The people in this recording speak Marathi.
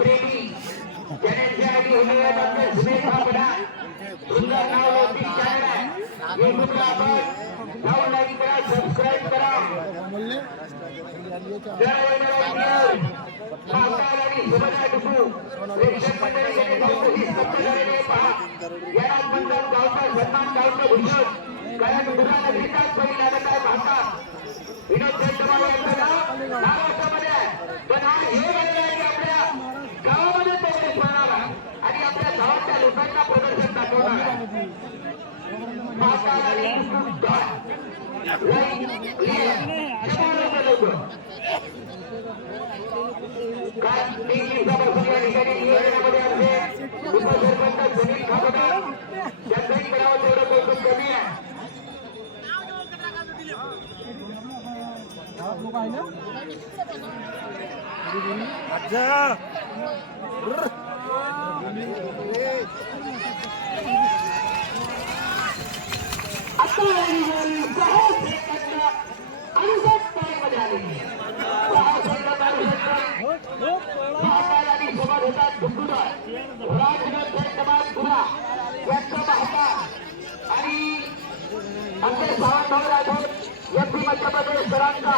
प्रेमी चॅनलच्या आधी उमेदवार डॉक्टर सुमेधा बडा सुंदर नाव लोटी चॅनल आहे युट्यूबला आपण नाव लाईक करा सबस्क्राइब करा जय महाकाली सुभद्रा टुकू प्रेक्षक मंडळी यांनी गावची सत्ताधारी पहा या मंडळ गावचा सन्मान गावचं भूषण कारण मुलांना विकास करी लागत आहे भारतात विनोद चंद्रबाबू यांचं नाव महाराष्ट्रामध्ये आहे पण आज हे बनलं आहे की आपल्या गावामध्ये प्रवेश होणार आहे आणि आपल्या गावाच्या लोकांना प्रदर्शन दाखवणार आहे महाकाली काय 3 दिवसापासून या ठिकाणी नियोजनामध्ये आमचे उपसरपंच सुनील खापकर त्यांचंही करावं तेवढं कौतुक कमी आहे आणि आमचे सावंत भाऊ राठोड एमपी मध्य प्रदेश सरांचा